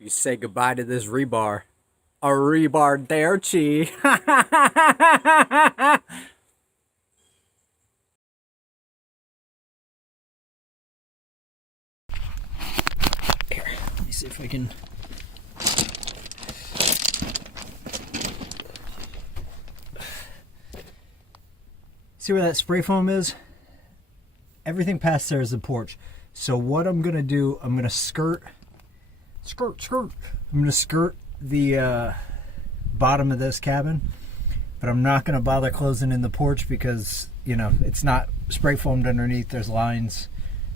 You say goodbye to this rebar. A rebar there, chi. Here, let me see if I can. See where that spray foam is? Everything past there is the porch. So what I'm gonna do, I'm gonna skirt. I'm gonna skirt the bottom of this cabin, but I'm not gonna bother closing in the porch because, you know, it's not spray foamed underneath. There's lines,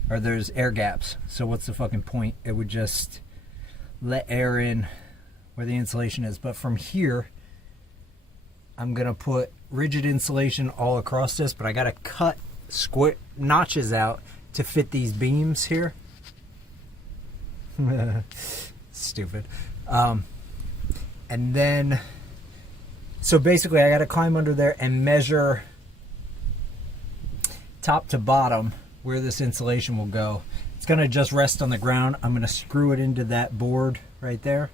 or there's air gaps. So what's the fucking point? It would just let air in where the insulation is. But from here, I'm gonna put rigid insulation all across this, but I gotta cut square notches out to fit these beams here. Stupid. And then, so basically I gotta climb under there and measure top to bottom where this insulation will go. It's gonna just rest on the ground. I'm gonna screw it into that board right there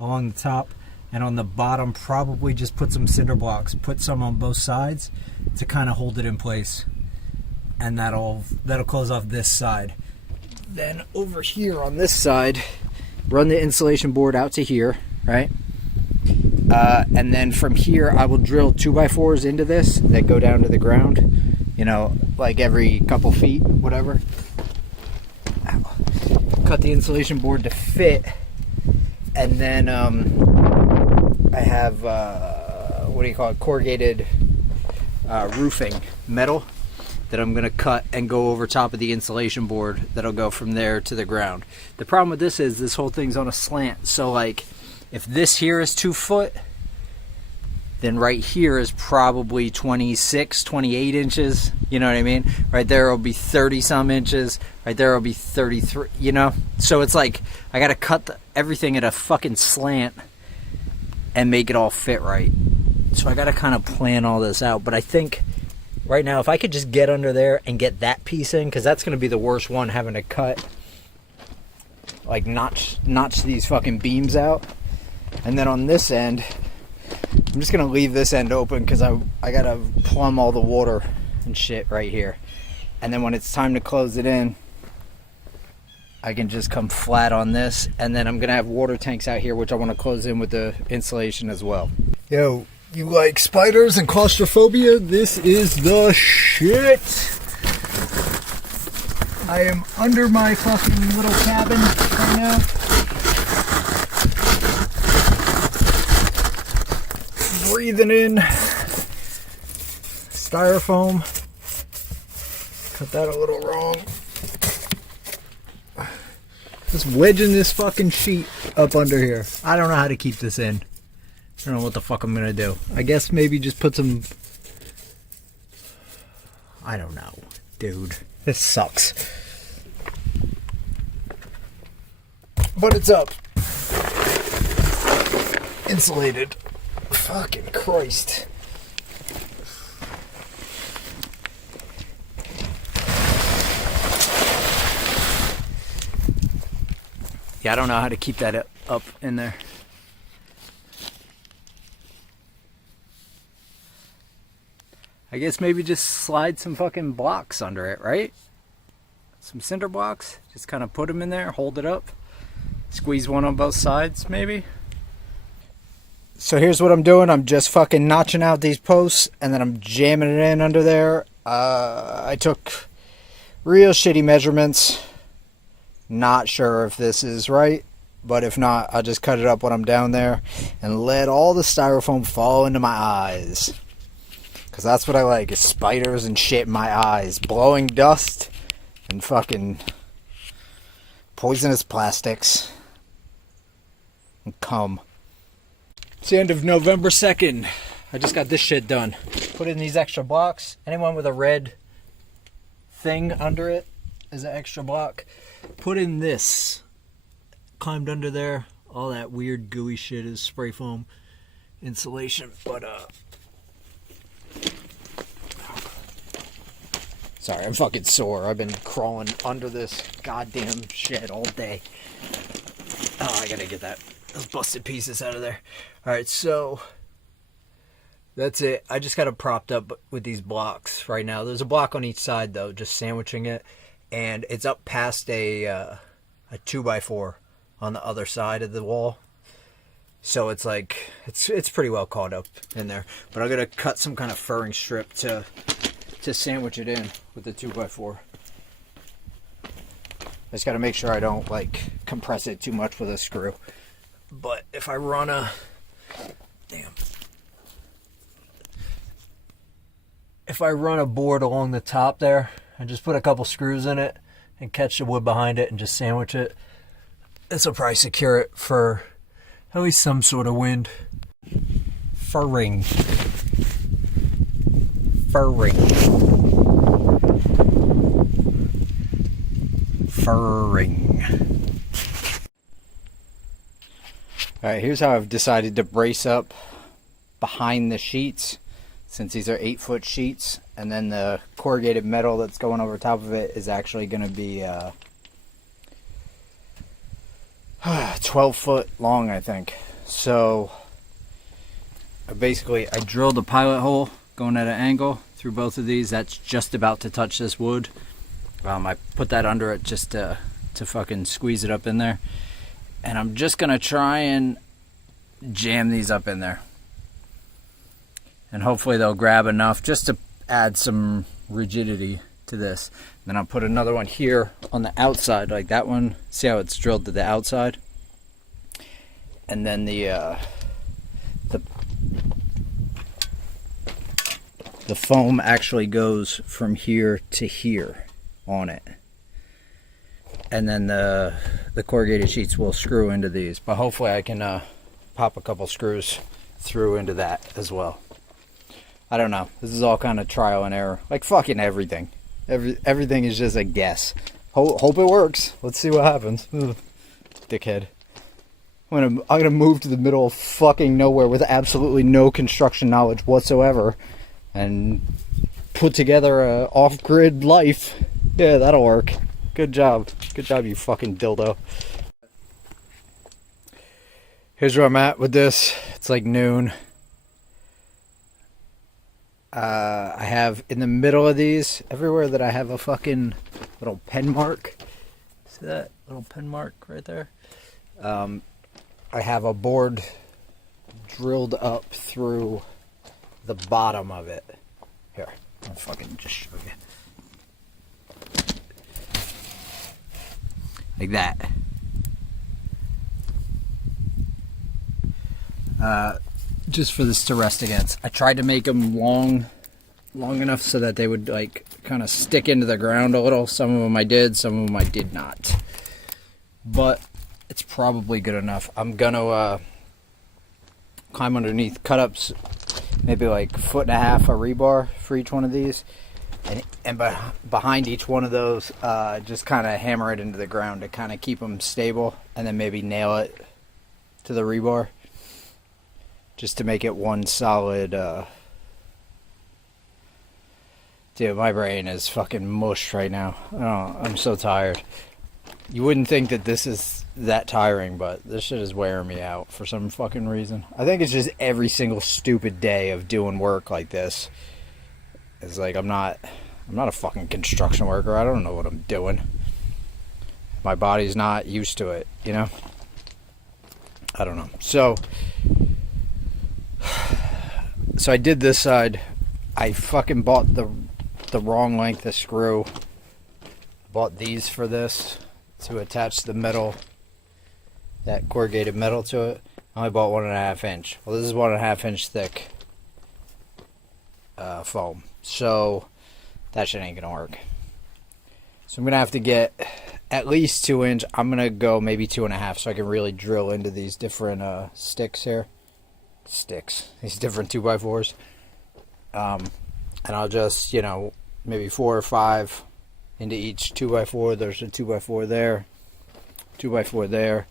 along the top, and on the bottom probably just put some cinder blocks, put some on both sides to kind of hold it in place, and that'll close off this side. Then over here on this side, run the insulation board out to here, right? And then from here I will drill 2x4s into this that go down to the ground, you know, like every couple feet, whatever. Ow. Cut the insulation board to fit, and then I have what do you call it, corrugated roofing metal that I'm gonna cut and go over top of the insulation board that'll go from there to the ground. The problem with this is this whole thing's on a slant, so like if this here is 2 foot, then right here is probably 26, 28 inches, you know what I mean? Right there will be 30 some inches, right there will be 33, you know? So it's like I gotta cut everything at a fucking slant and make it all fit right. So I gotta kind of plan all this out, but I think right now if I could just get under there and get that piece in, because that's gonna be the worst one, having to cut, like notch these fucking beams out. And then on this end, I'm just gonna leave this end open because I gotta plumb all the water and shit right here. And then when it's time to close it in, I can just come flat on this, and then I'm gonna have water tanks out here which I want to close in with the insulation as well. Yo, you like spiders and claustrophobia? This is the shit. I am under my fucking little cabin right now. Breathing in styrofoam. Cut that a little wrong. Just wedging this fucking sheet up under here. I don't know how to keep this in. I don't know what the fuck I'm gonna do. I guess maybe just put some... I don't know. Dude, this sucks. But it's up. Insulated. Fucking Christ. Yeah, I don't know how to keep that up in there. I guess maybe just slide some fucking blocks under it, right? Some cinder blocks. Just kind of put them in there, hold it up. Squeeze one on both sides, maybe. So here's what I'm doing. I'm just fucking notching out these posts, and then I'm jamming it in under there. I took real shitty measurements. Not sure if this is right, but if not, I'll just cut it up when I'm down there and let all the styrofoam fall into my eyes. Because that's what I like, is spiders and shit in my eyes. Blowing dust and fucking poisonous plastics. And cum. It's the end of November 2nd. I just got this shit done. Put in these extra blocks. Anyone with a red thing under it is an extra block. Put in this. Climbed under there. All that weird gooey shit is spray foam insulation. But sorry, I'm fucking sore. I've been crawling under this goddamn shit all day. I gotta get those busted pieces out of there. All right, so that's it. I just got it propped up with these blocks right now. There's a block on each side though, just sandwiching it, and it's up past a 2x4 on the other side of the wall. So it's like it's pretty well caught up in there. But I'm gonna cut some kind of furring strip to sandwich it in with the 2x4. I just got to make sure I don't like compress it too much with a screw. But if I run if I run a board along the top there and just put a couple screws in it and catch the wood behind it and just sandwich it, this will probably secure it for at least some sort of wind. Furring. Alright, here's how I've decided to brace up behind the sheets, since these are 8-foot sheets, and then the corrugated metal that's going over top of it is actually going to be 12 foot long, I think. So basically I drilled a pilot hole going at an angle through both of these. That's just about to touch this wood. I put that under it just to fucking squeeze it up in there. And I'm just going to try and jam these up in there. And hopefully they'll grab enough just to add some rigidity to this. Then I'll put another one here on the outside, like that one. See how it's drilled to the outside? And then the foam actually goes from here to here on it. And then the corrugated sheets will screw into these. But hopefully I can pop a couple screws through into that as well. I don't know. This is all kind of trial and error. Like fucking everything. Everything is just a guess. Hope it works. Let's see what happens. Ugh. Dickhead. I'm gonna move to the middle of fucking nowhere with absolutely no construction knowledge whatsoever and put together a off-grid life. Yeah, that'll work. Good job. Good job, you fucking dildo. Here's where I'm at with this. It's like noon. I have in the middle of these, everywhere that I have a fucking little pen mark. See that little pen mark right there? I have a board drilled up through the bottom of it. Here, I'll fucking just show you. Like that. Just for this to rest against. I tried to make them long enough so that they would like kind of stick into the ground a little. Some of them I did, some of them I did not. But it's probably good enough. I'm gonna climb underneath, cut up maybe like 1.5 foot of rebar for each one of these, and behind each one of those, just kind of hammer it into the ground to kind of keep them stable, and then maybe nail it to the rebar, just to make it one solid. Dude, my brain is fucking mush right now. Oh, I'm so tired. You wouldn't think that this is that tiring, but this shit is wearing me out for some fucking reason. I think it's just every single stupid day of doing work like this. It's like I'm not a fucking construction worker. I don't know what I'm doing. My body's not used to it, you know? I don't know. So I did this side. I fucking bought the wrong length of screw. Bought these for this to attach the metal, that corrugated metal to it. I only bought 1.5 inch. Well, this is 1.5 inch thick foam. So that shit ain't gonna work. So I'm gonna have to get at least 2 inch. I'm gonna go maybe 2.5 so I can really drill into these different sticks here. These different 2x4s. And I'll just, you know, maybe 4 or 5 into each 2x4. There's a 2x4 there, 2x4 there.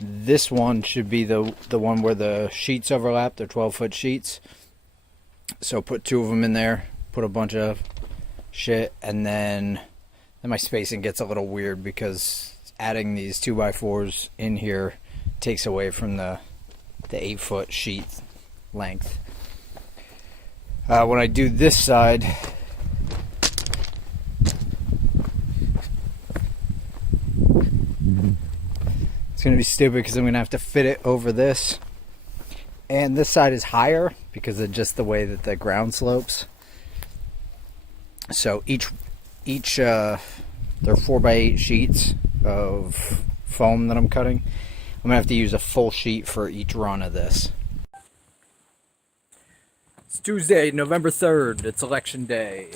This one should be the one where the sheets overlap. They're 12-foot sheets. So put 2 of them in there. Put a bunch of shit, and then my spacing gets a little weird because adding these 2x4s in here takes away from the 8-foot sheet length. When I do this side, it's going to be stupid because I'm going to have to fit it over this. And this side is higher because of just the way that the ground slopes. So they're 4x8 sheets of foam that I'm cutting. I'm going to have to use a full sheet for each run of this. It's Tuesday, November 3rd. It's election day.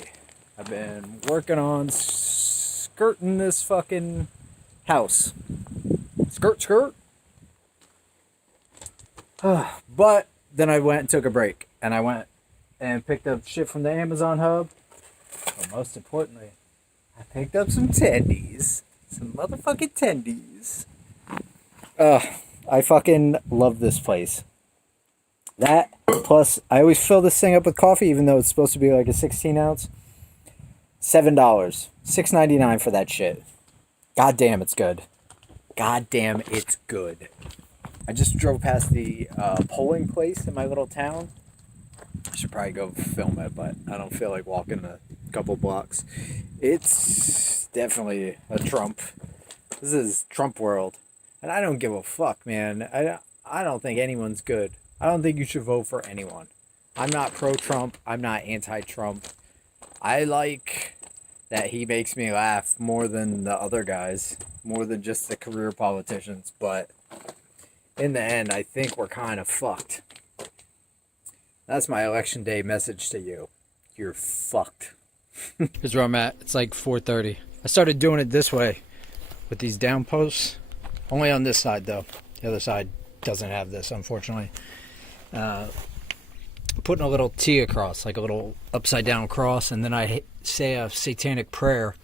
I've been working on skirting this fucking house. Skirt, skirt. But then I went and took a break. And I went and picked up shit from the Amazon hub. But most importantly, I picked up some tendies. Some motherfucking tendies. I fucking love this place. That, plus, I always fill this thing up with coffee, even though it's supposed to be like a 16 ounce. $7. $6.99 for that shit. God damn, it's good. God damn, it's good. I just drove past the polling place in my little town. I should probably go film it, but I don't feel like walking a couple blocks. It's definitely a Trump. This is Trump world. And I don't give a fuck, man. I don't think anyone's good. I don't think you should vote for anyone. I'm not pro-Trump. I'm not anti-Trump. I like that he makes me laugh more than the other guys. More than just the career politicians. But in the end, I think we're kind of fucked. That's my election day message to you. You're fucked. Here's where I'm at. It's like 4:30. I started doing it this way with these down posts. Only on this side, though. The other side doesn't have this, unfortunately. Putting a little T across, like a little upside down cross, and then I say a satanic prayer,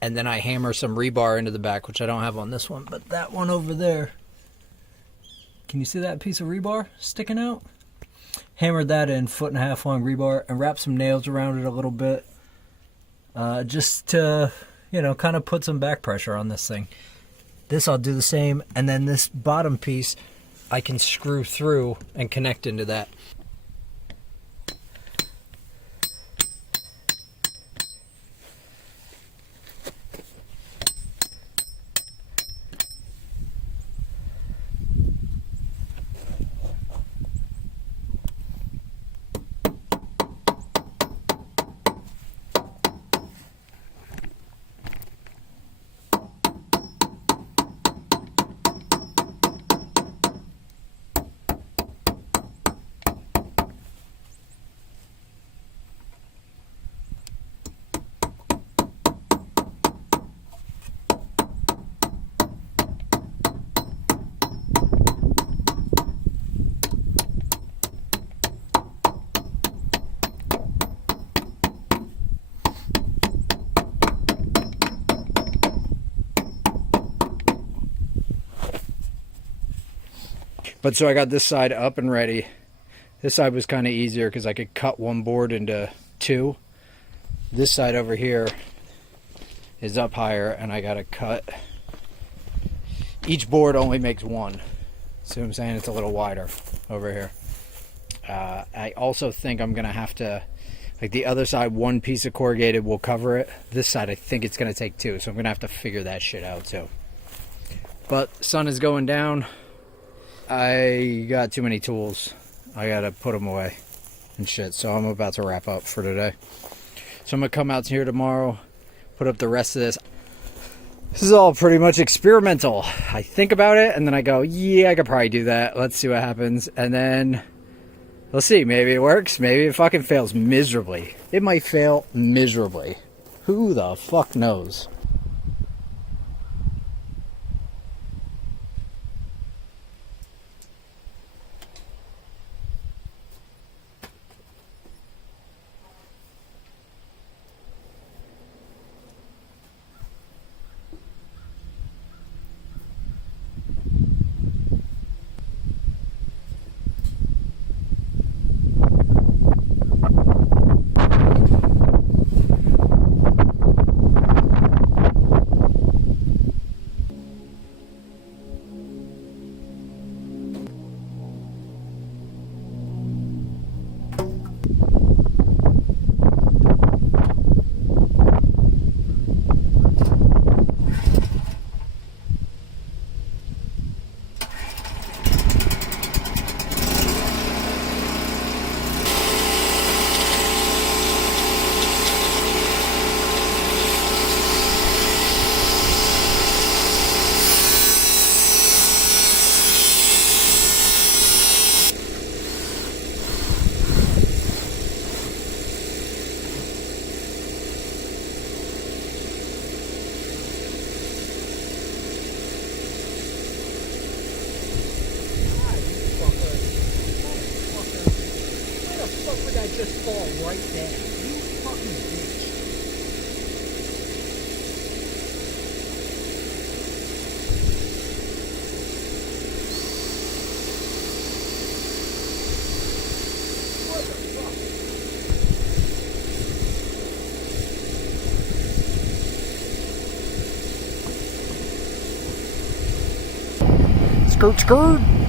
and then I hammer some rebar into the back, which I don't have on this one, but that one over there. Can you see that piece of rebar sticking out? Hammered that in, 1.5 foot long rebar, and wrapped some nails around it a little bit, just to, you know, kind of put some back pressure on this thing. This I'll do the same, and then this bottom piece I can screw through and connect into that. But so I got this side up and ready. This side was kind of easier because I could cut one board into 2. This side over here is up higher, and I got to cut. Each board only makes 1. See what I'm saying? It's a little wider over here. I also think I'm going to have to, like the other side, 1 piece of corrugated will cover it. This side, I think it's going to take 2, so I'm going to have to figure that shit out too. But sun is going down. I got too many tools. I gotta put them away and shit. So I'm about to wrap up for today. So I'm gonna come out here tomorrow, put up the rest of this. This is all pretty much experimental. I think about it and then I go, yeah, I could probably do that. Let's see what happens. And then we'll see. Maybe it works. Maybe it fucking fails miserably. It might fail miserably. Who the fuck knows? might just fall right down. You fucking bitch. What the fuck? Skrrt Skrrt.